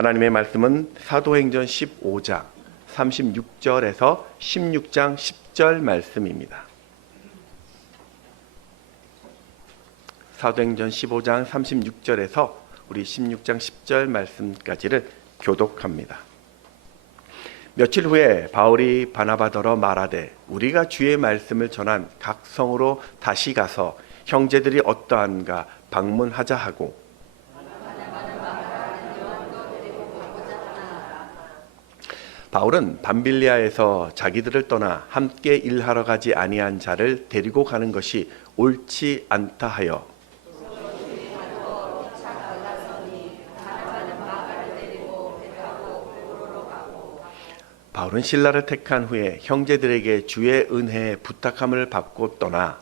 하나님의 말씀은 사도행전 15장 36절에서 16장 10절 말씀입니다. 사도행전 15장 36절에서 우리 16장 10절 말씀까지를 교독합니다. 며칠 후에 바울이 바나바더러 말하되 우리가 주의 말씀을 전한 각 성으로 다시 가서 형제들이 어떠한가 방문하자 하고, 바울은 밤빌리아에서 자기들을 떠나 함께 일하러 가지 아니한 자를 데리고 가는 것이 옳지 않다 하여 바울은 신라를 택한 후에 형제들에게 주의 은혜에 부탁함을 받고 떠나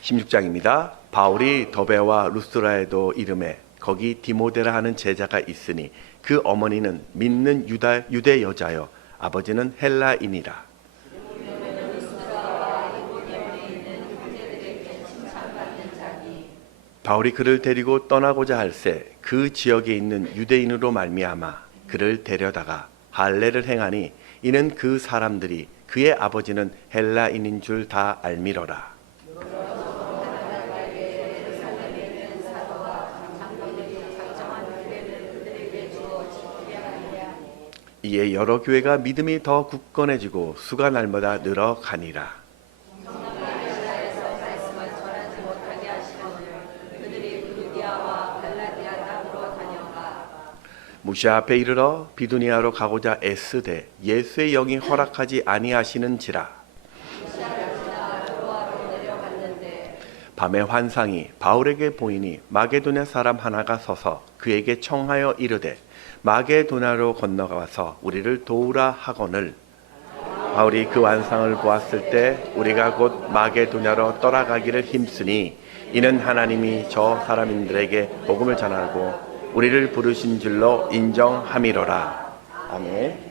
16장입니다. 바울이 더베와 루스라에도 이름에 거기 디모데라 하는 제자가 있으니 그 어머니는 믿는 유대 여자여 아버지는 헬라인이라. 바울이 그를 데리고 떠나고자 할새 그 지역에 있는 유대인으로 말미암아 그를 데려다가 할례를 행하니 이는 그 사람들이 그의 아버지는 헬라인인 줄 다 알미러라. 이에 여러 교회가 믿음이 더 굳건해지고 수가 날마다 늘어가니라. 무시아 앞에 이르러 비두니아로 가고자 애쓰되 예수의 영이 허락하지 아니하시는지라. 밤에 환상이 바울에게 보이니 마게도냐 사람 하나가 서서 그에게 청하여 이르되 마게도냐로 건너가서 우리를 도우라 하거늘. 바울이 그 환상을 보았을 때 우리가 곧 마게도냐로 떠나가기를 힘쓰니 이는 하나님이 저 사람들에게 복음을 전하고 우리를 부르신 줄로 인정함이로라. 아멘.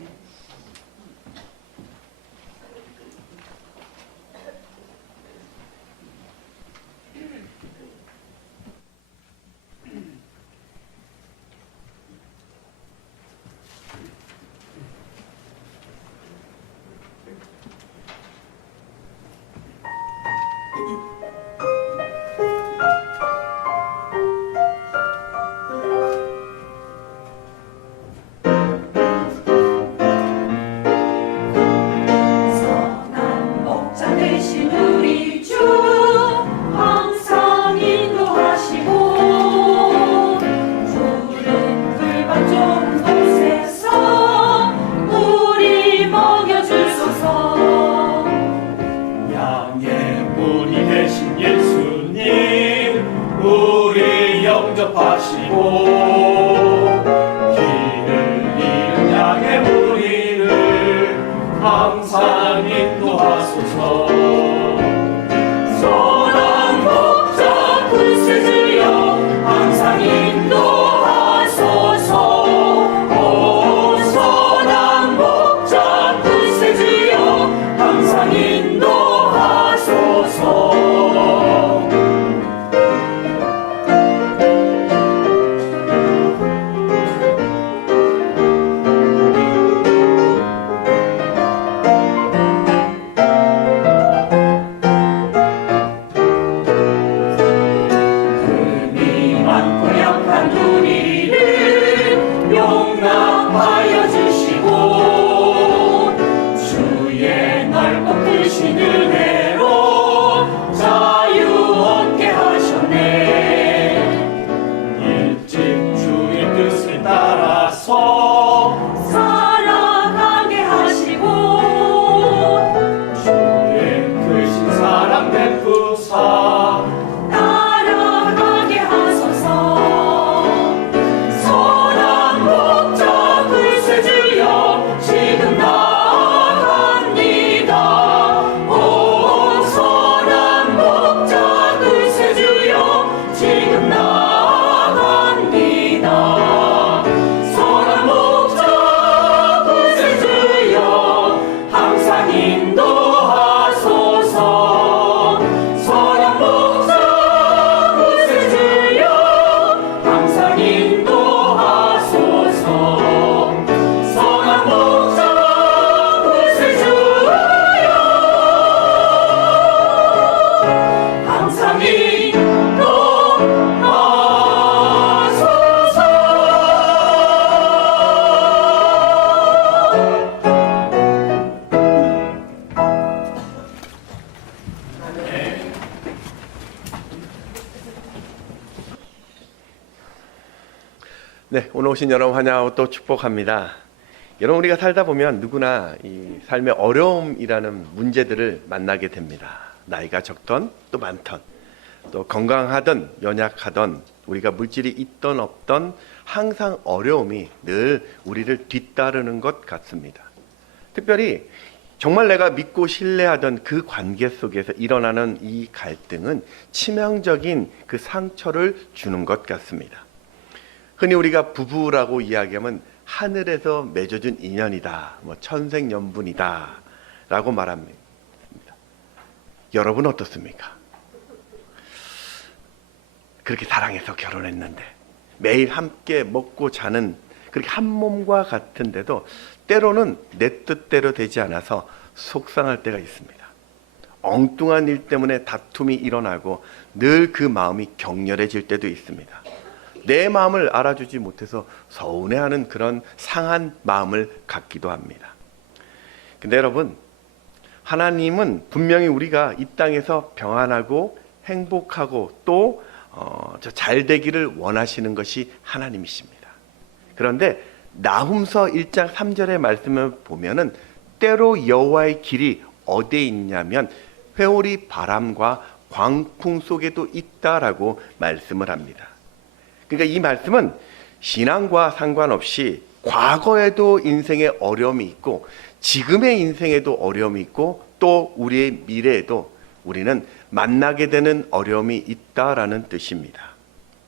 네, 오늘 오신 여러분 환영하고 또 축복합니다. 여러분, 우리가 살다 보면 누구나 이 삶의 어려움이라는 문제들을 만나게 됩니다. 나이가 적던 또 많던, 또 건강하던 연약하던, 우리가 물질이 있던 없던 항상 어려움이 늘 우리를 뒤따르는 것 같습니다. 특별히 정말 내가 믿고 신뢰하던 그 관계 속에서 일어나는 이 갈등은 치명적인 그 상처를 주는 것 같습니다. 흔히 우리가 부부라고 이야기하면 하늘에서 맺어준 인연이다, 천생연분이다 라고 말합니다. 여러분 어떻습니까? 그렇게 사랑해서 결혼했는데 매일 함께 먹고 자는 그렇게 한 몸과 같은데도 때로는 내 뜻대로 되지 않아서 속상할 때가 있습니다. 엉뚱한 일 때문에 다툼이 일어나고 늘 그 마음이 격렬해질 때도 있습니다. 내 마음을 알아주지 못해서 서운해하는 그런 상한 마음을 갖기도 합니다. 근데 여러분, 하나님은 분명히 우리가 이 땅에서 평안하고 행복하고 또 잘 되기를 원하시는 것이 하나님이십니다. 그런데 나훔서 1장 3절의 말씀을 보면은 때로 여호와의 길이 어디에 있냐면 회오리 바람과 광풍 속에도 있다라고 말씀을 합니다. 그러니까 이 말씀은 신앙과 상관없이 과거에도 인생에 어려움이 있고 지금의 인생에도 어려움이 있고 또 우리의 미래에도 우리는 만나게 되는 어려움이 있다라는 뜻입니다.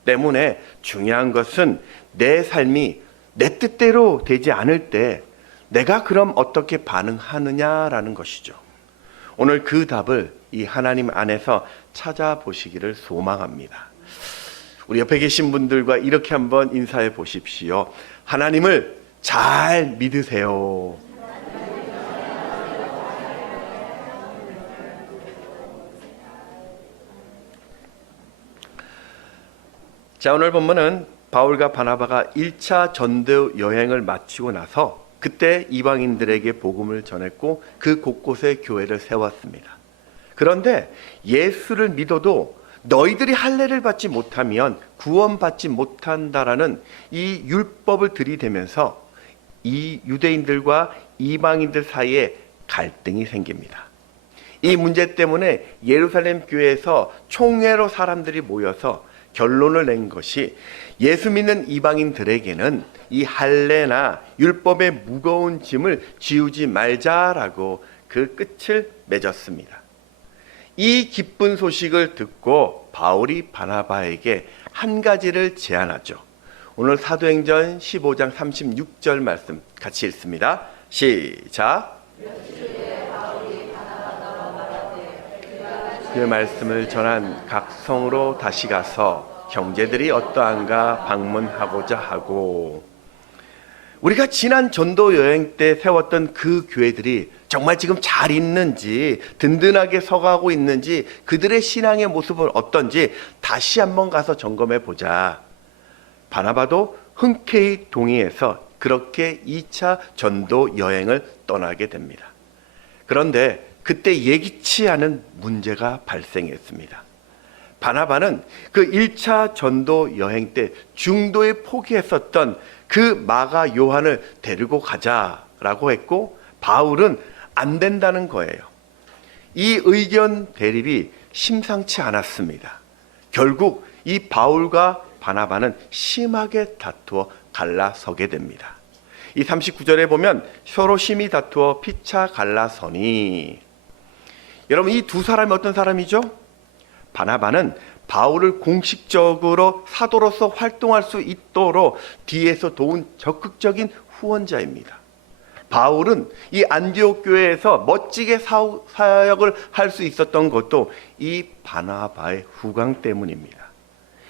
때문에 중요한 것은 내 삶이 내 뜻대로 되지 않을 때 내가 그럼 어떻게 반응하느냐라는 것이죠. 오늘 그 답을 이 하나님 안에서 찾아보시기를 소망합니다. 우리 옆에 계신 분들과 이렇게 한번 인사해 보십시오. 하나님을 잘 믿으세요. 자, 오늘 본문은 바울과 바나바가 1차 전도 여행을 마치고 나서 그때 이방인들에게 복음을 전했고 그 곳곳에 교회를 세웠습니다. 그런데 예수를 믿어도 너희들이 할례를 받지 못하면 구원받지 못한다라는 이 율법을 들이대면서 이 유대인들과 이방인들 사이에 갈등이 생깁니다. 이 문제 때문에 예루살렘 교회에서 총회로 사람들이 모여서 결론을 낸 것이 예수 믿는 이방인들에게는 이 할례나 율법의 무거운 짐을 지우지 말자라고 그 끝을 맺었습니다. 이 기쁜 소식을 듣고 바울이 바나바에게 한 가지를 제안하죠. 오늘 사도행전 15장 36절 말씀 같이 읽습니다. 시작. 그 말씀을 전한 각 성으로 다시 가서 형제들이 어떠한가 방문하고자 하고. 우리가 지난 전도 여행 때 세웠던 그 교회들이 정말 지금 잘 있는지, 든든하게 서가고 있는지, 그들의 신앙의 모습은 어떤지 다시 한번 가서 점검해 보자. 바나바도 흔쾌히 동의해서 그렇게 2차 전도 여행을 떠나게 됩니다. 그런데 그때 예기치 않은 문제가 발생했습니다. 바나바는 그 1차 전도 여행 때 중도에 포기했었던 그 마가 요한을 데리고 가자라고 했고 바울은 안 된다는 거예요. 이 의견 대립이 심상치 않았습니다. 결국 이 바울과 바나바는 심하게 다투어 갈라서게 됩니다. 이 39절에 보면 서로 심히 다투어 피차 갈라서니. 여러분, 이 두 사람이 어떤 사람이죠? 바나바는 바울을 공식적으로 사도로서 활동할 수 있도록 뒤에서 도운 적극적인 후원자입니다. 바울은 이 안디옥 교회에서 멋지게 사역을 할 수 있었던 것도 이 바나바의 후광 때문입니다.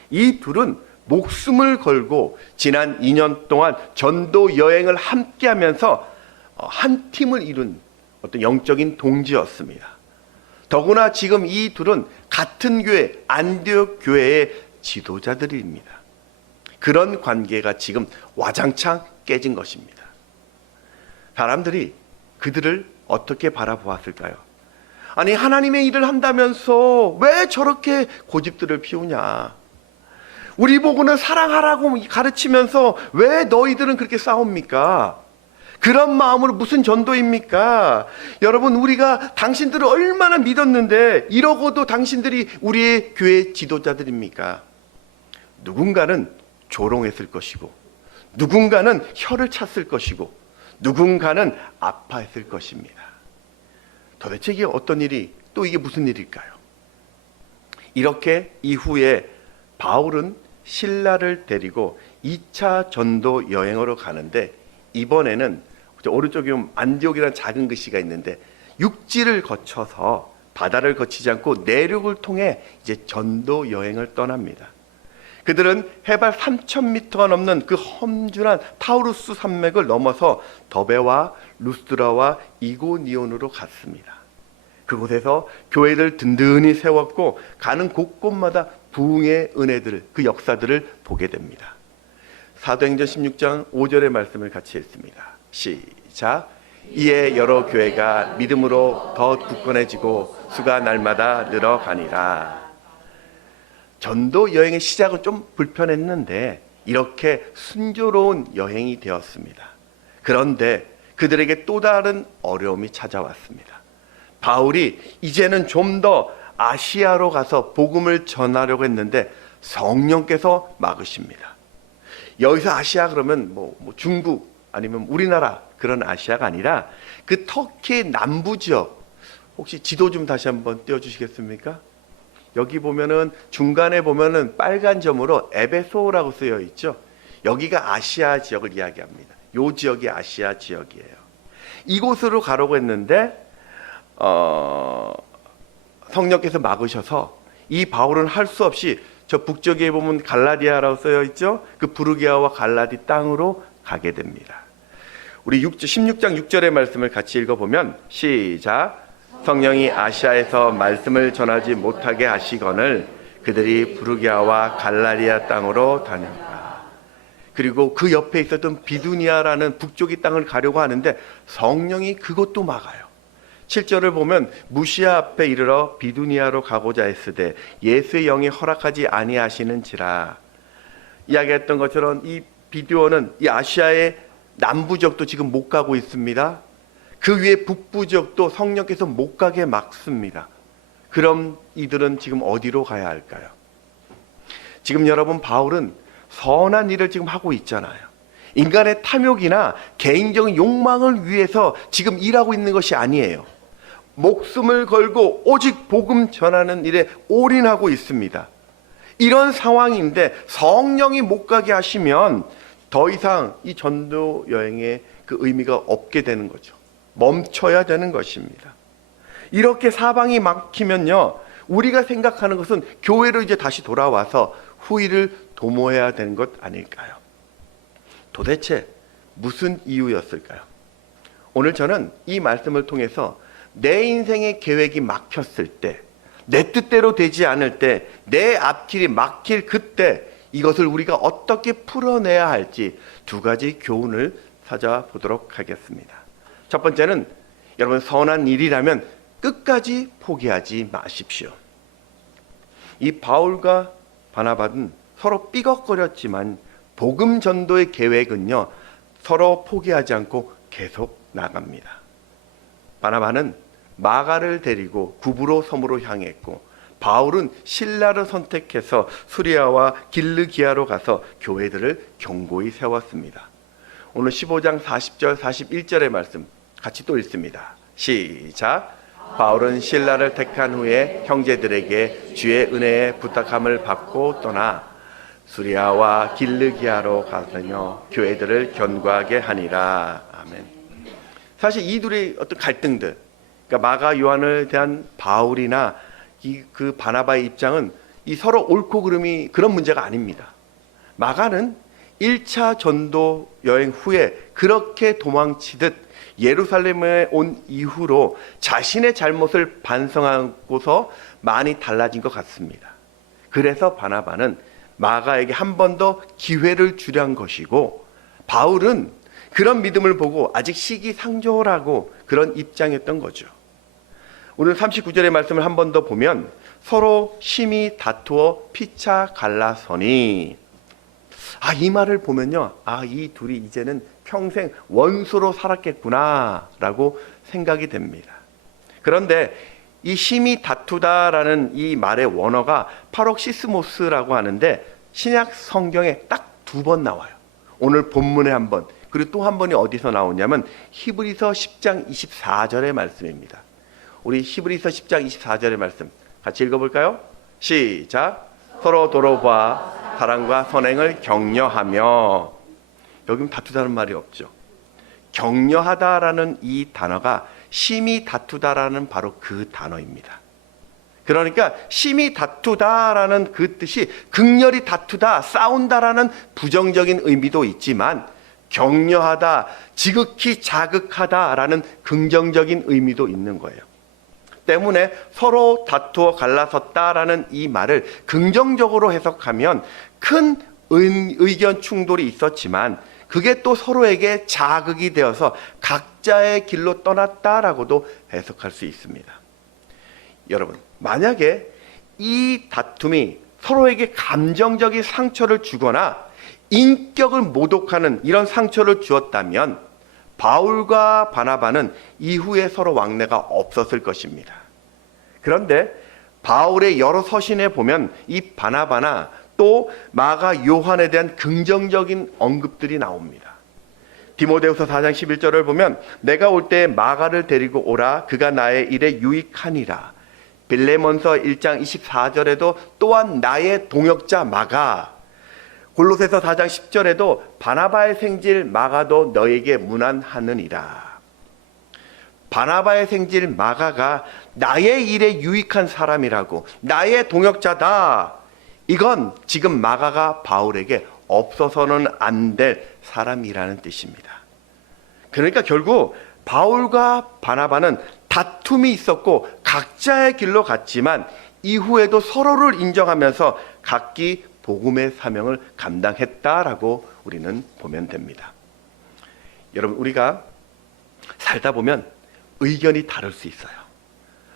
이 둘은 목숨을 걸고 지난 2년 동안 전도 여행을 함께 하면서 한 팀을 이룬 어떤 영적인 동지였습니다. 더구나 지금 이 둘은 같은 교회, 안디옥 교회의 지도자들입니다. 그런 관계가 지금 와장창 깨진 것입니다. 사람들이 그들을 어떻게 바라보았을까요? 아니, 하나님의 일을 한다면서 왜 저렇게 고집들을 피우냐? 우리 보고는 사랑하라고 가르치면서 왜 너희들은 그렇게 싸웁니까? 그런 마음으로 무슨 전도입니까? 여러분, 우리가 당신들을 얼마나 믿었는데 이러고도 당신들이 우리의 교회 지도자들입니까? 누군가는 조롱했을 것이고, 누군가는 혀를 찼을 것이고, 누군가는 아파했을 것입니다. 도대체 이게 어떤 일이, 또 이게 무슨 일일까요? 이렇게 이후에 바울은 실라를 데리고 2차 전도 여행으로 가는데, 이번에는 오른쪽에 보면 안디옥이라는 작은 글씨가 있는데, 육지를 거쳐서 바다를 거치지 않고 내륙을 통해 이제 전도 여행을 떠납니다. 그들은 해발 3,000m가 넘는 그 험준한 타우루스 산맥을 넘어서 더베와 루스드라와 이고니온으로 갔습니다. 그곳에서 교회를 든든히 세웠고 가는 곳곳마다 부흥의 은혜들, 그 역사들을 보게 됩니다. 사도행전 16장 5절의 말씀을 같이 읽습니다. 시작. 이에 여러 교회가 믿음으로 더 굳건해지고 수가 날마다 늘어가니라. 전도 여행의 시작은 좀 불편했는데 이렇게 순조로운 여행이 되었습니다. 그런데 그들에게 또 다른 어려움이 찾아왔습니다. 바울이 이제는 좀 더 아시아로 가서 복음을 전하려고 했는데 성령께서 막으십니다. 여기서 아시아 그러면 뭐 중국 아니면 우리나라 그런 아시아가 아니라 그 터키 남부 지역, 혹시 지도 좀 다시 한번 띄워주시겠습니까? 여기 보면은 중간에 보면은 빨간 점으로 에베소라고 쓰여 있죠. 여기가 아시아 지역을 이야기합니다. 이 지역이 아시아 지역이에요. 이곳으로 가려고 했는데 성령께서 막으셔서 이 바울은 할 수 없이 저 북쪽에 보면 갈라디아라고 쓰여 있죠. 그 부르기아와 갈라디 땅으로 가게 됩니다. 우리 16장 6절의 말씀을 같이 읽어보면 시작. 성령이 아시아에서 말씀을 전하지 못하게 하시거늘 그들이 부르기아와 갈라디아 땅으로 다녔다. 그리고 그 옆에 있었던 비두니아라는 북쪽의 땅을 가려고 하는데 성령이 그것도 막아요. 7절을 보면 무시아 앞에 이르러 비두니아로 가고자 했으되 예수의 영이 허락하지 아니하시는지라. 이야기했던 것처럼 이 비두어는 이 아시아의 남부 지역도 지금 못 가고 있습니다. 그 위에 북부 지역도 성령께서 못 가게 막습니다. 그럼 이들은 지금 어디로 가야 할까요? 지금 여러분, 바울은 선한 일을 지금 하고 있잖아요. 인간의 탐욕이나 개인적인 욕망을 위해서 지금 일하고 있는 것이 아니에요. 목숨을 걸고 오직 복음 전하는 일에 올인하고 있습니다. 이런 상황인데 성령이 못 가게 하시면 더 이상 이 전도 여행의 그 의미가 없게 되는 거죠. 멈춰야 되는 것입니다. 이렇게 사방이 막히면요, 우리가 생각하는 것은 교회로 이제 다시 돌아와서 후일을 도모해야 되는 것 아닐까요? 도대체 무슨 이유였을까요? 오늘 저는 이 말씀을 통해서 내 인생의 계획이 막혔을 때, 내 뜻대로 되지 않을 때, 내 앞길이 막힐 그때 이것을 우리가 어떻게 풀어내야 할지 두 가지 교훈을 찾아보도록 하겠습니다. 첫 번째는 여러분, 선한 일이라면 끝까지 포기하지 마십시오. 이 바울과 바나바는 서로 삐걱거렸지만 복음 전도의 계획은요, 서로 포기하지 않고 계속 나갑니다. 바나바는 마가를 데리고 구브로 섬으로 향했고 바울은 실라를 선택해서 수리아와 길르기아로 가서 교회들을 견고히 세웠습니다. 오늘 15장 40절 41절의 말씀 같이 또 읽습니다. 시작. 바울은 실라를 택한 후에 형제들에게 주의 은혜에 부탁함을 받고 떠나 수리아와 길르기아로 가며 교회들을 견고하게 하니라. 아멘. 사실 이 둘의 어떤 갈등들, 그러니까 마가 요한을 대한 바울이나 그 바나바의 입장은 이 서로 옳고 그름이 그런 문제가 아닙니다. 마가는 1차 전도 여행 후에 그렇게 도망치듯 예루살렘에 온 이후로 자신의 잘못을 반성하고서 많이 달라진 것 같습니다. 그래서 바나바는 마가에게 한 번 더 기회를 주려는 것이고, 바울은 그런 믿음을 보고 아직 시기상조라고 그런 입장이었던 거죠. 오늘 39절의 말씀을 한 번 더 보면 서로 심히 다투어 피차 갈라서니. 이 말을 보면요, 이 둘이 이제는 평생 원수로 살았겠구나 라고 생각이 됩니다. 그런데 이 심히 다투다라는 이 말의 원어가 파록시스모스라고 하는데 신약 성경에 딱 2번 나와요. 오늘 본문에 한 번, 그리고 또 한 번이 어디서 나오냐면 히브리서 10장 24절의 말씀입니다. 우리 히브리서 10장 24절의 말씀 같이 읽어볼까요? 시작. 서로 돌아봐 사랑과 선행을 격려하며. 여기 다투다는 말이 없죠. 격려하다라는 이 단어가 심히 다투다라는 바로 그 단어입니다. 그러니까 심히 다투다라는 그 뜻이 극렬히 다투다, 싸운다라는 부정적인 의미도 있지만 격려하다, 지극히 자극하다라는 긍정적인 의미도 있는 거예요. 때문에 서로 다투어 갈라섰다라는 이 말을 긍정적으로 해석하면 큰 의견 충돌이 있었지만 그게 또 서로에게 자극이 되어서 각자의 길로 떠났다라고도 해석할 수 있습니다. 여러분, 만약에 이 다툼이 서로에게 감정적인 상처를 주거나 인격을 모독하는 이런 상처를 주었다면 바울과 바나바는 이후에 서로 왕래가 없었을 것입니다. 그런데 바울의 여러 서신에 보면 이 바나바나 또 마가 요한에 대한 긍정적인 언급들이 나옵니다. 디모데후서 4장 11절을 보면 내가 올 때 마가를 데리고 오라. 그가 나의 일에 유익하니라. 빌레몬서 1장 24절에도 또한 나의 동역자 마가. 골로새서 4장 10절에도 바나바의 생질 마가도 너에게 문안하느니라. 바나바의 생질 마가가 나의 일에 유익한 사람이라고, 나의 동역자다. 이건 지금 마가가 바울에게 없어서는 안 될 사람이라는 뜻입니다. 그러니까 결국 바울과 바나바는 다툼이 있었고 각자의 길로 갔지만 이후에도 서로를 인정하면서 각기 복음의 사명을 감당했다라고 우리는 보면 됩니다. 여러분, 우리가 살다 보면 의견이 다를 수 있어요.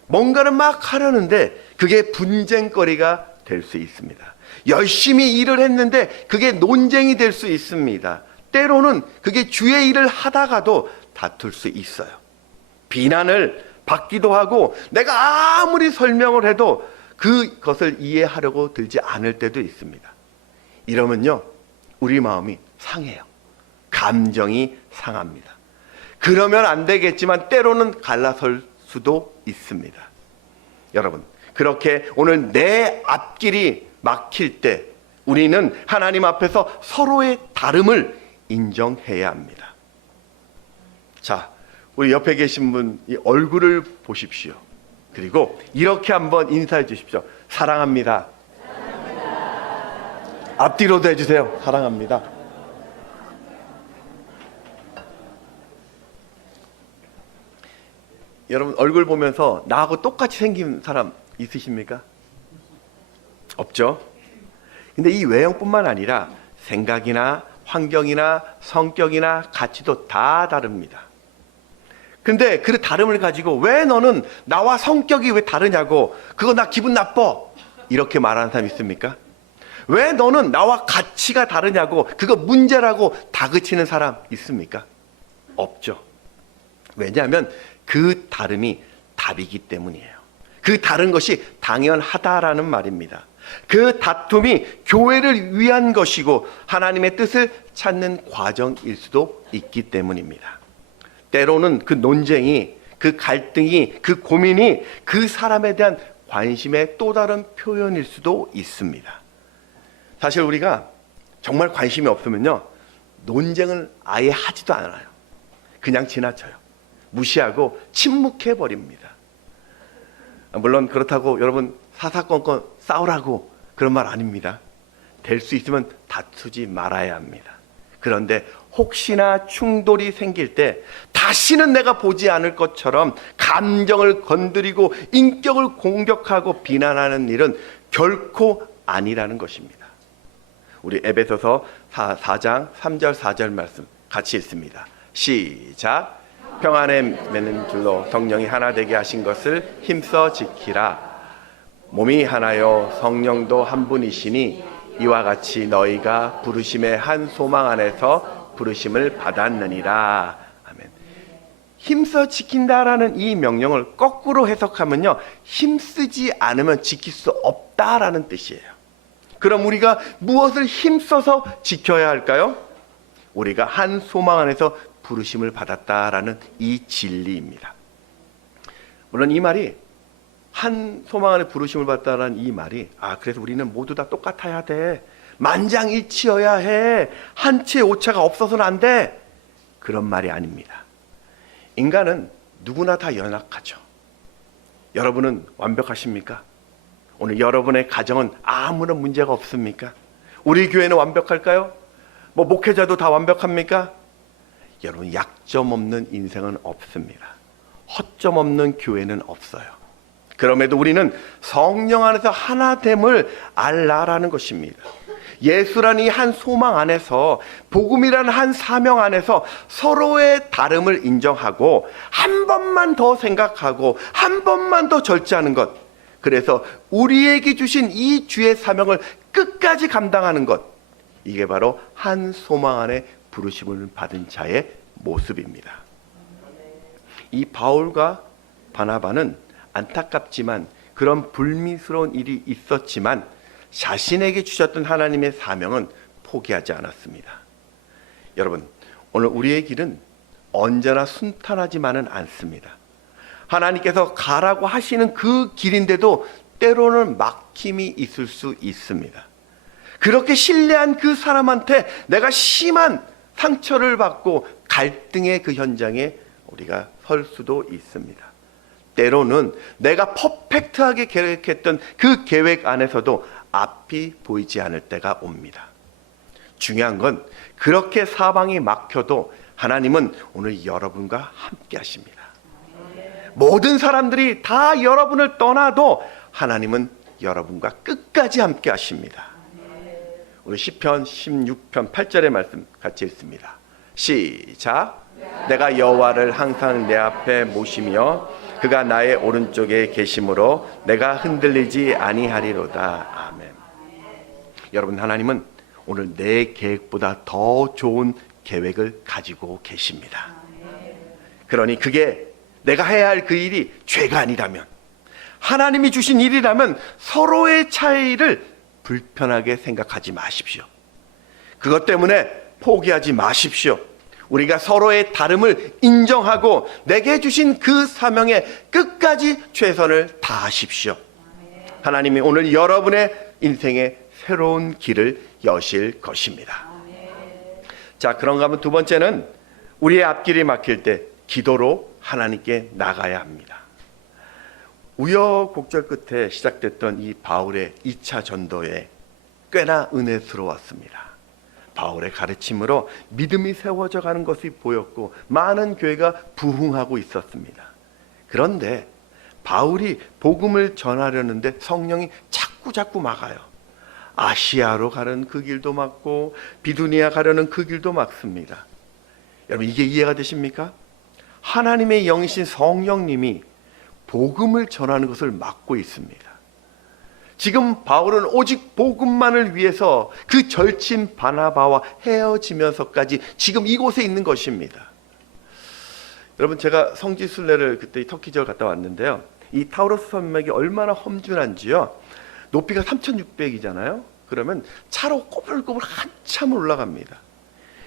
뭔가를 막 하려는데 그게 분쟁거리가 될 수 있습니다. 열심히 일을 했는데 그게 논쟁이 될 수 있습니다. 때로는 그게 주의 일을 하다가도 다툴 수 있어요. 비난을 받기도 하고 내가 아무리 설명을 해도 그것을 이해하려고 들지 않을 때도 있습니다. 이러면요, 우리 마음이 상해요. 감정이 상합니다. 그러면 안 되겠지만 때로는 갈라설 수도 있습니다. 여러분, 그렇게 오늘 내 앞길이 막힐 때 우리는 하나님 앞에서 서로의 다름을 인정해야 합니다. 자, 우리 옆에 계신 분 이 얼굴을 보십시오. 그리고 이렇게 한번 인사해 주십시오. 사랑합니다. 앞뒤로도 해주세요. 사랑합니다. 여러분, 얼굴 보면서 나하고 똑같이 생긴 사람 있으십니까? 없죠? 근데 이 외형뿐만 아니라 생각이나 환경이나 성격이나 가치도 다 다릅니다. 근데 그 다름을 가지고 왜 너는 나와 성격이 왜 다르냐고, 그거 나 기분 나빠, 이렇게 말하는 사람 있습니까? 왜 너는 나와 가치가 다르냐고, 그거 문제라고 다그치는 사람 있습니까? 없죠. 왜냐하면 그 다름이 답이기 때문이에요. 그 다른 것이 당연하다라는 말입니다. 그 다툼이 교회를 위한 것이고 하나님의 뜻을 찾는 과정일 수도 있기 때문입니다. 때로는 그 논쟁이, 그 갈등이, 그 고민이 그 사람에 대한 관심의 또 다른 표현일 수도 있습니다. 사실 우리가 정말 관심이 없으면요, 논쟁을 아예 하지도 않아요. 그냥 지나쳐요. 무시하고 침묵해버립니다. 물론 그렇다고 여러분 사사건건 싸우라고 그런 말 아닙니다. 될 수 있으면 다투지 말아야 합니다. 그런데 혹시나 충돌이 생길 때 다시는 내가 보지 않을 것처럼 감정을 건드리고 인격을 공격하고 비난하는 일은 결코 아니라는 것입니다. 우리 에베소서 4장 3절 4절 말씀 같이 읽습니다. 시작. 평안에 매는 줄로 성령이 하나 되게 하신 것을 힘써 지키라. 몸이 하나요 성령도 한 분이시니 이와 같이 너희가 부르심의 한 소망 안에서 부르심을 받았느니라. 아멘. 힘써 지킨다라는 이 명령을 거꾸로 해석하면요, 힘쓰지 않으면 지킬 수 없다라는 뜻이에요. 그럼 우리가 무엇을 힘써서 지켜야 할까요? 우리가 한 소망 안에서 부르심을 받았다라는 이 진리입니다. 물론 이 말이, 한 소망 안에 부르심을 받았다라는 이 말이, 그래서 우리는 모두 다 똑같아야 돼, 만장일치여야 해, 한 치의 오차가 없어서는 안 돼, 그런 말이 아닙니다. 인간은 누구나 다 연약하죠. 여러분은 완벽하십니까? 오늘 여러분의 가정은 아무런 문제가 없습니까? 우리 교회는 완벽할까요? 목회자도 다 완벽합니까? 여러분, 약점 없는 인생은 없습니다. 허점 없는 교회는 없어요. 그럼에도 우리는 성령 안에서 하나됨을 알라라는 것입니다. 예수라는 이 한 소망 안에서, 복음이라는 한 사명 안에서 서로의 다름을 인정하고 한 번만 더 생각하고 한 번만 더 절제하는 것, 그래서 우리에게 주신 이 주의 사명을 끝까지 감당하는 것, 이게 바로 한 소망 안에 부르심을 받은 자의 모습입니다. 이 바울과 바나바는 안타깝지만 그런 불미스러운 일이 있었지만 자신에게 주셨던 하나님의 사명은 포기하지 않았습니다. 여러분, 오늘 우리의 길은 언제나 순탄하지만은 않습니다. 하나님께서 가라고 하시는 그 길인데도 때로는 막힘이 있을 수 있습니다. 그렇게 신뢰한 그 사람한테 내가 심한 상처를 받고 갈등의 그 현장에 우리가 설 수도 있습니다. 때로는 내가 퍼펙트하게 계획했던 그 계획 안에서도 앞이 보이지 않을 때가 옵니다. 중요한 건 그렇게 사방이 막혀도 하나님은 오늘 여러분과 함께 하십니다. 모든 사람들이 다 여러분을 떠나도 하나님은 여러분과 끝까지 함께 하십니다. 우리 시편 16편 8절의 말씀 같이 읽습니다. 시작. 내가 여호와를 항상 내 앞에 모시며 그가 나의 오른쪽에 계심으로 내가 흔들리지 아니하리로다. 아멘. 여러분, 하나님은 오늘 내 계획보다 더 좋은 계획을 가지고 계십니다. 그러니 그게 내가 해야 할 그 일이 죄가 아니라면, 하나님이 주신 일이라면 서로의 차이를 불편하게 생각하지 마십시오. 그것 때문에 포기하지 마십시오. 우리가 서로의 다름을 인정하고 내게 주신 그 사명에 끝까지 최선을 다하십시오. 하나님이 오늘 여러분의 인생에 새로운 길을 여실 것입니다. 자, 그런가 하면 두 번째는 우리의 앞길이 막힐 때 기도로 하나님께 나가야 합니다. 우여곡절 끝에 시작됐던 이 바울의 2차 전도에 꽤나 은혜스러웠습니다. 바울의 가르침으로 믿음이 세워져 가는 것이 보였고 많은 교회가 부흥하고 있었습니다. 그런데 바울이 복음을 전하려는데 성령이 자꾸 막아요. 아시아로 가는 그 길도 막고 비두니아 가려는 그 길도 막습니다. 여러분, 이게 이해가 되십니까? 하나님의 영이신 성령님이 복음을 전하는 것을 막고 있습니다. 지금 바울은 오직 복음만을 위해서 그 절친 바나바와 헤어지면서까지 지금 이곳에 있는 것입니다. 여러분, 제가 성지 순례를 그때 터키지역 갔다 왔는데요, 이 타우로스 산맥이 얼마나 험준한지요. 높이가 3,600이잖아요. 그러면 차로 꼬불꼬불 한참 올라갑니다.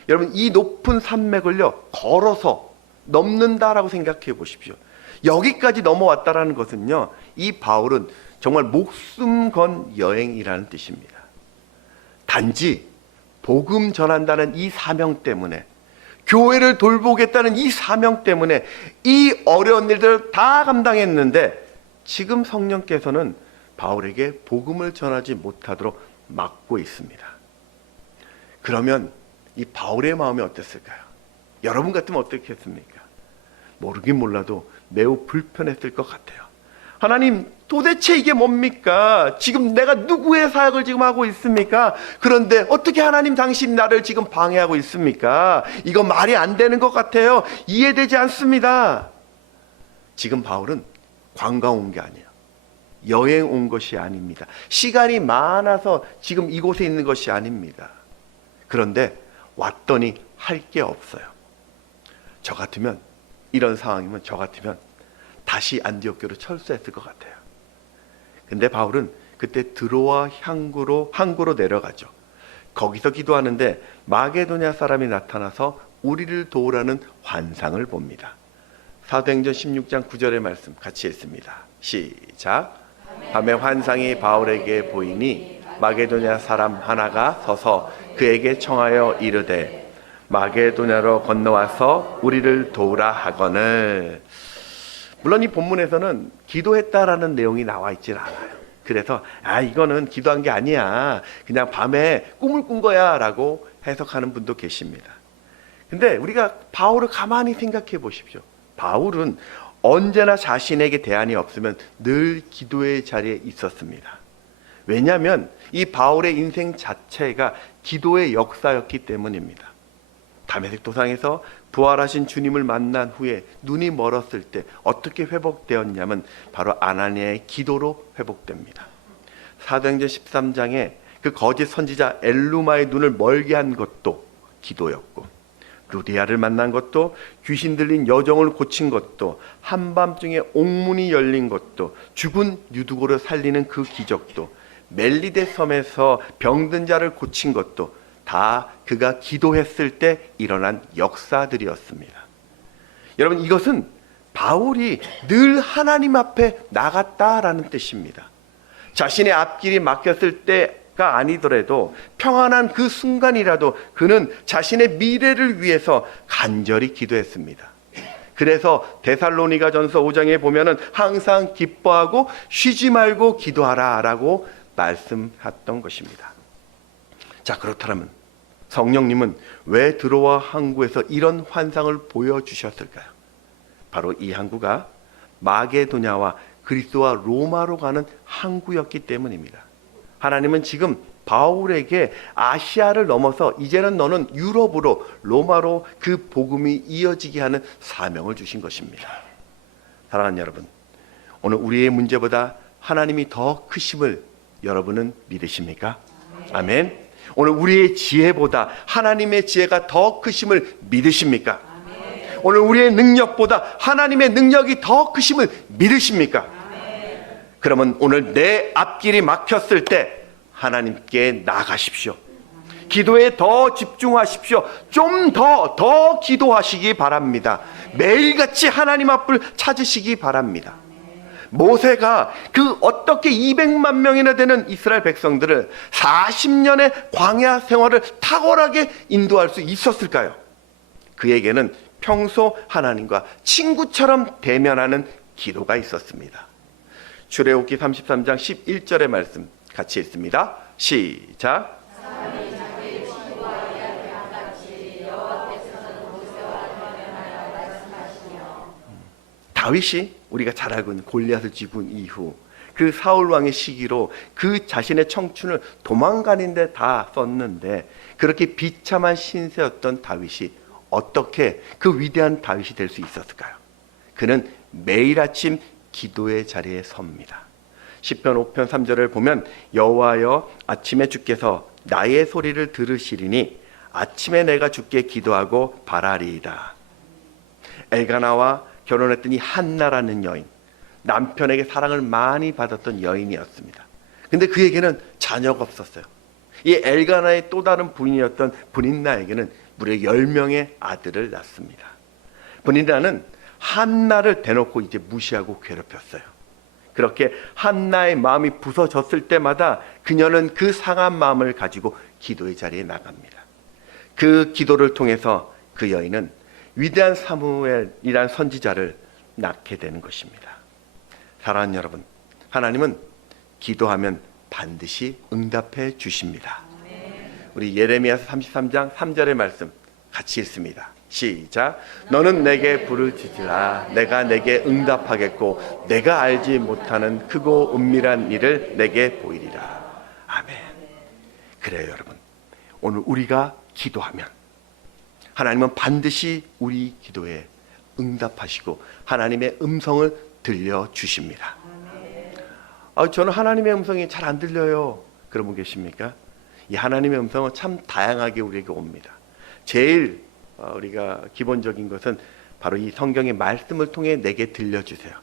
여러분, 이 높은 산맥을요 걸어서 넘는다라고 생각해 보십시오. 여기까지 넘어왔다라는 것은요, 이 바울은 정말 목숨 건 여행이라는 뜻입니다. 단지 복음 전한다는 이 사명 때문에, 교회를 돌보겠다는 이 사명 때문에 이 어려운 일들을 다 감당했는데 지금 성령께서는 바울에게 복음을 전하지 못하도록 막고 있습니다. 그러면 이 바울의 마음이 어땠을까요? 여러분 같으면 어떻겠습니까? 모르긴 몰라도 매우 불편했을 것 같아요. 하나님, 도대체 이게 뭡니까? 지금 내가 누구의 사역을 지금 하고 있습니까? 그런데 어떻게 하나님 당신 나를 지금 방해하고 있습니까? 이거 말이 안 되는 것 같아요. 이해되지 않습니다. 지금 바울은 관광 온 게 아니에요. 여행 온 것이 아닙니다. 시간이 많아서 지금 이곳에 있는 것이 아닙니다. 그런데 왔더니 할 게 없어요. 저 같으면, 이런 상황이면 저 같으면 다시 안디옥교로 철수했을 것 같아요. 근데 바울은 그때 드로아 항구로 내려가죠. 거기서 기도하는데 마게도냐 사람이 나타나서 우리를 도우라는 환상을 봅니다. 사도행전 16장 9절의 말씀 같이 읽습니다. 시작. 밤에 환상이 바울에게 보이니 마게도냐 사람 하나가 서서 그에게 청하여 이르되 마게도냐로 건너와서 우리를 도우라 하거늘. 물론 이 본문에서는 기도했다라는 내용이 나와 있질 않아요. 그래서 이거는 기도한 게 아니야, 그냥 밤에 꿈을 꾼 거야 라고 해석하는 분도 계십니다. 근데 우리가 바울을 가만히 생각해 보십시오. 바울은 언제나 자신에게 대안이 없으면 늘 기도의 자리에 있었습니다. 왜냐하면 이 바울의 인생 자체가 기도의 역사였기 때문입니다. 다메섹 도상에서 부활하신 주님을 만난 후에 눈이 멀었을 때 어떻게 회복되었냐면 바로 아나니아의 기도로 회복됩니다. 사도행전 13장에 그 거짓 선지자 엘루마의 눈을 멀게 한 것도 기도였고, 루디아를 만난 것도, 귀신 들린 여종을 고친 것도, 한밤중에 옥문이 열린 것도, 죽은 유두고를 살리는 그 기적도, 멜리데 섬에서 병든 자를 고친 것도 다 그가 기도했을 때 일어난 역사들이었습니다. 여러분, 이것은 바울이 늘 하나님 앞에 나갔다라는 뜻입니다. 자신의 앞길이 막혔을 때가 아니더라도 평안한 그 순간이라도 그는 자신의 미래를 위해서 간절히 기도했습니다. 그래서 데살로니가전서 5장에 보면은 항상 기뻐하고 쉬지 말고 기도하라라고 말씀했던 것입니다. 자, 그렇다면 성령님은 왜 드로아 항구에서 이런 환상을 보여주셨을까요? 바로 이 항구가 마게도냐와 그리스와 로마로 가는 항구였기 때문입니다. 하나님은 지금 바울에게 아시아를 넘어서 이제는 너는 유럽으로, 로마로 그 복음이 이어지게 하는 사명을 주신 것입니다. 사랑하는 여러분, 오늘 우리의 문제보다 하나님이 더 크심을 여러분은 믿으십니까? 아멘. 오늘 우리의 지혜보다 하나님의 지혜가 더 크심을 믿으십니까? 오늘 우리의 능력보다 하나님의 능력이 더 크심을 믿으십니까? 그러면 오늘 내 앞길이 막혔을 때 하나님께 나가십시오. 기도에 더 집중하십시오. 좀 더 기도하시기 바랍니다. 매일같이 하나님 앞을 찾으시기 바랍니다. 모세가 그 어떻게 200만 명이나 되는 이스라엘 백성들을 40년의 광야 생활을 탁월하게 인도할 수 있었을까요? 그에게는 평소 하나님과 친구처럼 대면하는 기도가 있었습니다. 출애굽기 33장 11절의 말씀 같이 읽습니다. 시작. 다윗이 우리가 잘 알고 있는 골리앗을 죽은 이후 그 사울 왕의 시기로 그 자신의 청춘을 도망가는 데 다 썼는데, 그렇게 비참한 신세였던 다윗이 어떻게 그 위대한 다윗이 될 수 있었을까요? 그는 매일 아침 기도의 자리에 섭니다. 시편 5편 3절을 보면 여호와여, 아침에 주께서 나의 소리를 들으시리니 아침에 내가 주께 기도하고 바라리이다. 엘가나와 결혼했더니 한나라는 여인, 남편에게 사랑을 많이 받았던 여인이었습니다. 근데 그에게는 자녀가 없었어요. 이 엘가나의 또 다른 부인이었던 브닌나에게는 무려 10명의 아들을 낳습니다. 브닌나는 한나를 대놓고 이제 무시하고 괴롭혔어요. 그렇게 한나의 마음이 부서졌을 때마다 그녀는 그 상한 마음을 가지고 기도의 자리에 나갑니다. 그 기도를 통해서 그 여인은 위대한 사무엘이란 선지자를 낳게 되는 것입니다. 사랑하는 여러분, 하나님은 기도하면 반드시 응답해 주십니다. 우리 예레미야서 33장 3절의 말씀 같이 읽습니다. 시작. 너는 내게 부르짖으라. 내가 내게 응답하겠고 내가 알지 못하는 크고 은밀한 일을 내게 보이리라. 아멘. 그래요, 여러분. 오늘 우리가 기도하면 하나님은 반드시 우리 기도에 응답하시고 하나님의 음성을 들려주십니다. 저는 하나님의 음성이 잘 안 들려요. 그런 분 계십니까? 이 하나님의 음성은 참 다양하게 우리에게 옵니다. 제일 우리가 기본적인 것은 바로 이 성경의 말씀을 통해 내게 들려주세요.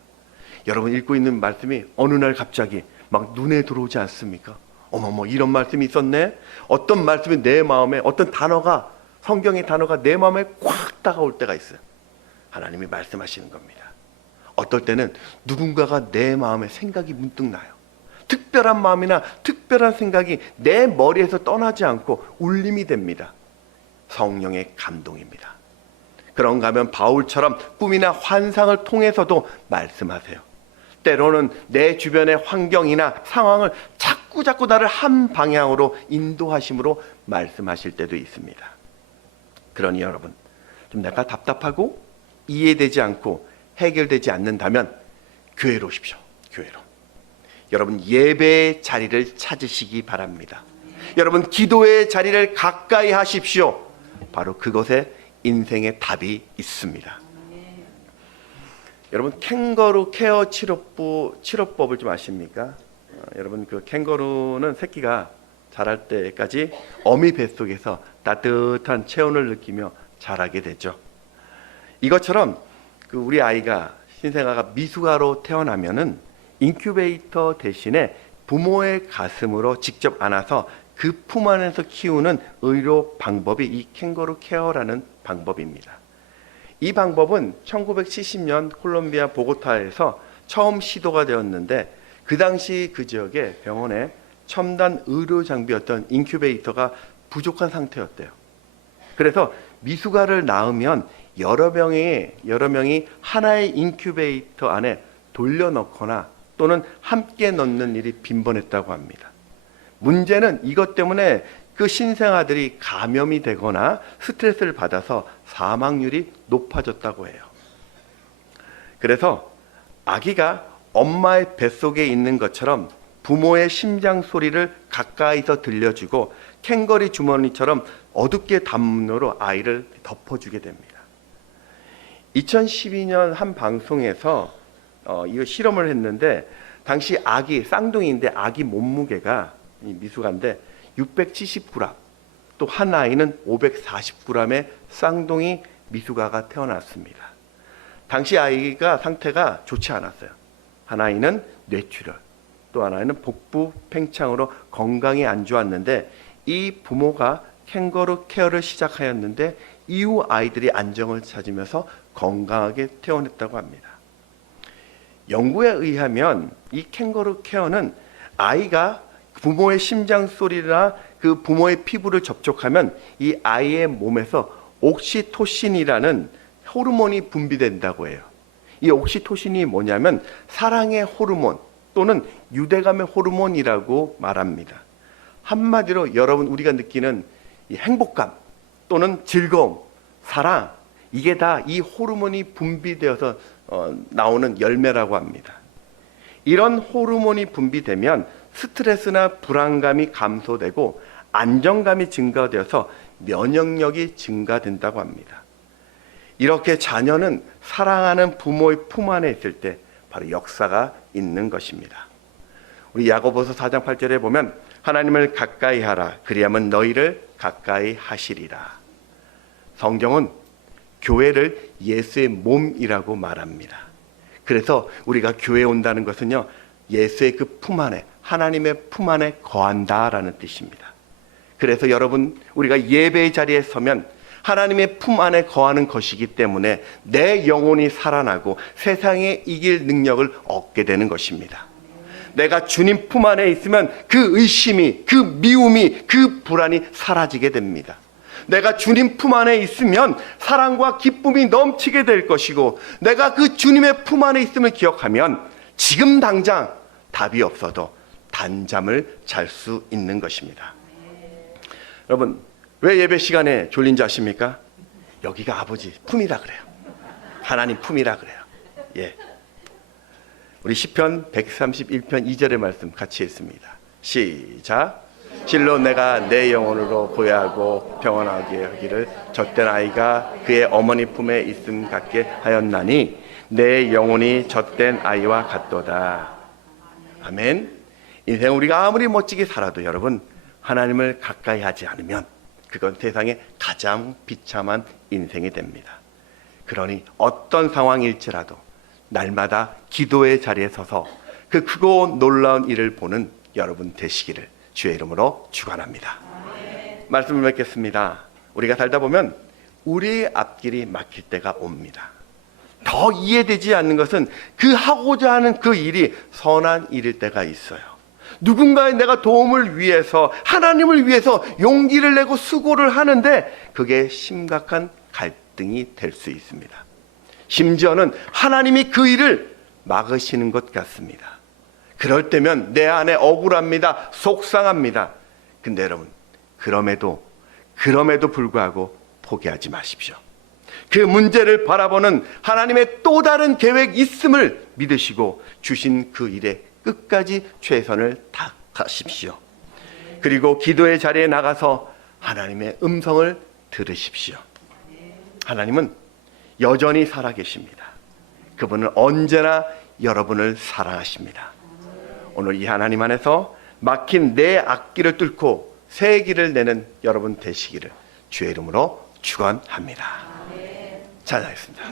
여러분 읽고 있는 말씀이 어느 날 갑자기 막 눈에 들어오지 않습니까? 어머머, 이런 말씀이 있었네. 어떤 말씀이 내 마음에, 어떤 단어가, 성경의 단어가 내 마음에 꽉 다가올 때가 있어요. 하나님이 말씀하시는 겁니다. 어떨 때는 누군가가 내 마음에 생각이 문득 나요. 특별한 마음이나 특별한 생각이 내 머리에서 떠나지 않고 울림이 됩니다. 성령의 감동입니다. 그런가 하면 바울처럼 꿈이나 환상을 통해서도 말씀하세요. 때로는 내 주변의 환경이나 상황을 자꾸 나를 한 방향으로 인도하심으로 말씀하실 때도 있습니다. 그러니 여러분, 좀 내가 답답하고 이해되지 않고 해결되지 않는다면 교회로 오십시오. 교회로. 여러분 예배의 자리를 찾으시기 바랍니다. 여러분 기도의 자리를 가까이 하십시오. 바로 그것에 인생의 답이 있습니다. 여러분 캥거루 케어 치료법을 좀 아십니까? 여러분 그 캥거루는 새끼가 자랄 때까지 어미 뱃속에서 따뜻한 체온을 느끼며 자라게 되죠. 이것처럼 그 우리 아이가 신생아가 미숙아로 태어나면은 인큐베이터 대신에 부모의 가슴으로 직접 안아서 그 품 안에서 키우는 의료 방법이 이 캥거루 케어라는 방법입니다. 이 방법은 1970년 콜롬비아 보고타에서 처음 시도가 되었는데 그 당시 그 지역의 병원에 첨단 의료 장비였던 인큐베이터가 부족한 상태였대요. 그래서 미숙아를 낳으면 여러 명이 하나의 인큐베이터 안에 돌려넣거나 또는 함께 넣는 일이 빈번했다고 합니다. 문제는 이것 때문에 그 신생아들이 감염이 되거나 스트레스를 받아서 사망률이 높아졌다고 해요. 그래서 아기가 엄마의 뱃속에 있는 것처럼 부모의 심장 소리를 가까이서 들려주고 캥거루 주머니처럼 어둡게 담요로 아이를 덮어주게 됩니다. 2012년 한 방송에서 이거 실험을 했는데 당시 아기 쌍둥이인데 아기 몸무게가 미숙아인데 670g, 또 한 아이는 540g의 쌍둥이 미숙아가 태어났습니다. 당시 아이가 상태가 좋지 않았어요. 한 아이는 뇌출혈, 또 한 아이는 복부 팽창으로 건강이 안 좋았는데 이 부모가 캥거루 케어를 시작하였는데 이후 아이들이 안정을 찾으면서 건강하게 태어났다고 합니다. 연구에 의하면 이 캥거루 케어는 아이가 부모의 심장 소리나 그 부모의 피부를 접촉하면 이 아이의 몸에서 옥시토신이라는 호르몬이 분비된다고 해요. 이 옥시토신이 뭐냐면 사랑의 호르몬 또는 유대감의 호르몬이라고 말합니다. 한마디로 여러분 우리가 느끼는 이 행복감 또는 즐거움, 사랑, 이게 다 이 호르몬이 분비되어서 나오는 열매라고 합니다. 이런 호르몬이 분비되면 스트레스나 불안감이 감소되고 안정감이 증가되어서 면역력이 증가된다고 합니다. 이렇게 자녀는 사랑하는 부모의 품 안에 있을 때 바로 역사가 있는 것입니다. 우리 야고보서 4장 8절에 보면 하나님을 가까이 하라 그리하면 너희를 가까이 하시리라. 성경은 교회를 예수의 몸이라고 말합니다. 그래서 우리가 교회에 온다는 것은요, 예수의 그 품 안에, 하나님의 품 안에 거한다라는 뜻입니다. 그래서 여러분, 우리가 예배의 자리에 서면 하나님의 품 안에 거하는 것이기 때문에 내 영혼이 살아나고 세상에 이길 능력을 얻게 되는 것입니다. 내가 주님 품 안에 있으면 그 의심이, 그 미움이, 그 불안이 사라지게 됩니다. 내가 주님 품 안에 있으면 사랑과 기쁨이 넘치게 될 것이고, 내가 그 주님의 품 안에 있음을 기억하면 지금 당장 답이 없어도 단잠을 잘 수 있는 것입니다. 여러분, 왜 예배 시간에 졸린지 아십니까? 여기가 아버지 품이라 그래요. 하나님 품이라 그래요. 예. 우리 시편 131편 2절의 말씀 같이 읽습니다. 시작. 실로 내가 내 영혼으로 보야하고 평안하게 하기를 젖된 아이가 그의 어머니 품에 있음 같게 하였나니 내 영혼이 젖된 아이와 같도다. 아멘. 인생 우리가 아무리 멋지게 살아도 여러분 하나님을 가까이 하지 않으면 그건 세상에 가장 비참한 인생이 됩니다. 그러니 어떤 상황일지라도 날마다 기도의 자리에 서서 그 크고 놀라운 일을 보는 여러분 되시기를 주의 이름으로 축원합니다. 말씀을 맺겠습니다. 우리가 살다 보면 우리의 앞길이 막힐 때가 옵니다. 더 이해되지 않는 것은 그 하고자 하는 그 일이 선한 일일 때가 있어요. 누군가의 내가 도움을 위해서 하나님을 위해서 용기를 내고 수고를 하는데 그게 심각한 갈등이 될 수 있습니다. 심지어는 하나님이 그 일을 막으시는 것 같습니다. 그럴 때면 내 안에 억울합니다. 속상합니다. 근데 여러분 그럼에도 불구하고 포기하지 마십시오. 그 문제를 바라보는 하나님의 또 다른 계획 있음을 믿으시고 주신 그 일에 끝까지 최선을 다하십시오. 그리고 기도의 자리에 나가서 하나님의 음성을 들으십시오. 하나님은 여전히 살아계십니다. 그분은 언제나 여러분을 사랑하십니다. 오늘 이 하나님 안에서 막힌 내 앞길을 뚫고 새 길을 내는 여러분 되시기를 주의 이름으로 축원합니다. 찬양하겠습니다.